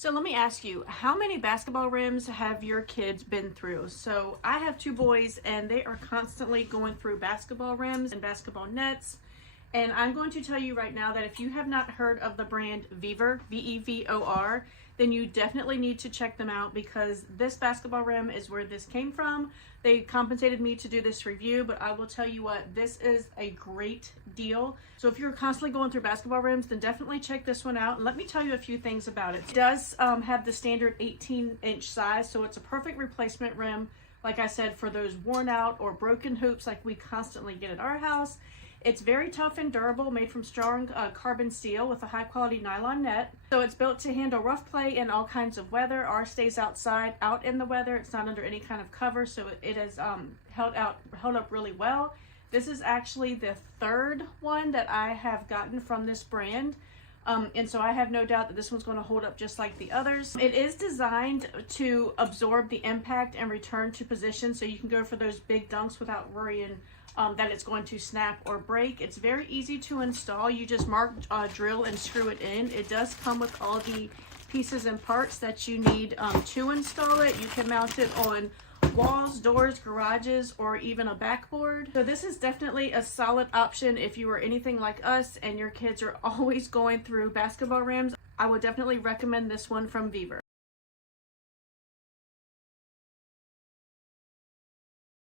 So let me ask you, how many basketball rims have your kids been through? So I have two boys and they are constantly going through basketball rims and basketball nets. And I'm going to tell you right now that if you have not heard of the brand VEVOR, V-E-V-O-R, then you definitely need to check them out because this basketball rim is where this came from. They compensated me to do this review, but I will tell you what, this is a great deal. So if you're constantly going through basketball rims, then definitely check this one out. And let me tell you a few things about it. It does have the standard 18-inch size, so it's a perfect replacement rim, like I said, for those worn out or broken hoops like we constantly get at our house. It's very tough and durable, made from strong carbon steel with a high quality nylon net. So it's built to handle rough play in all kinds of weather. Ours stays outside, out in the weather. It's not under any kind of cover, so it has held up really well. This is actually the third one that I have gotten from this brand. And so I have no doubt that this one's going to hold up just like the others. It is designed to absorb the impact and return to position, so you can go for those big dunks without worrying that it's going to snap or break. It's very easy to install. You just mark, drill, and screw it in. It does come with all the pieces and parts that you need to install it. You can mount it on walls, doors, garages, or even a backboard. So this is definitely a solid option if you are anything like us and your kids are always going through basketball rims. I would definitely recommend this one from VEVOR.